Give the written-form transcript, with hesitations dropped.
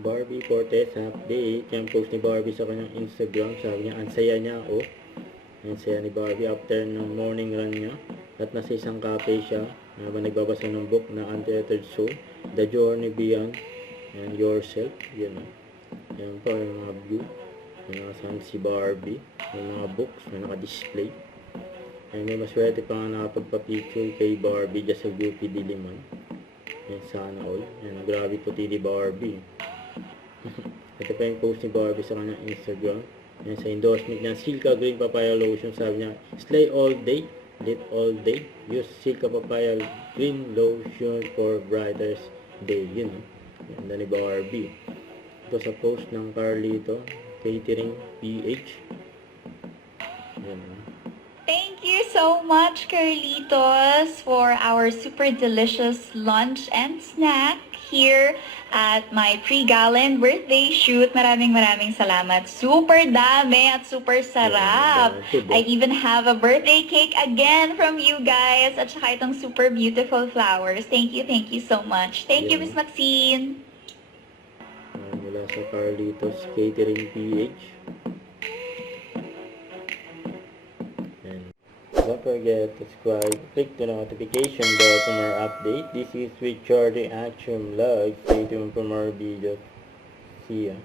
Barbie Fortes update. Yung post ni Barbie sa kanyang Instagram. Sabi niya, ang saya niya, oh. Ang saya ni Barbie after ng morning run niya. At nasa isang cafe siya. Habang nagbabasa ng book na Untethered Soul. The Journey Beyond and Yourself. Yun, oh. Yan po yung mga view. May nakasama si Barbie. May mga books. May naka-display. Ay, may maswerte pa nga nakapagpa-picture kay Barbie dyan sa UP Diliman. Yan, sana all. Yan, grabe puti ni Barbie. Ito pa yung post ni Barbie sa kanyang Instagram. Yan, sa endorsement niya, Silka Green Papaya Lotion. Sabi niya, slay all day, lit all day. Use Silka Papaya Green Lotion for brighter day. Yun, yan na ni Barbie. Ito sa post ng Carlito, Catering PH. Yan. Thank you so much, Carlitos, for our super delicious lunch and snack here at my pre-galen birthday shoot. Maraming salamat. Super dami at super sarap. I even have a birthday cake again from you guys at saka itong super beautiful flowers. Thank you so much. Thank you, Miss Maxine. Mula sa Carlitos Catering PH. Don't forget to subscribe, click the notification bell for more update. This is with Charlie Action Vlog. Stay tuned for more videos. See ya.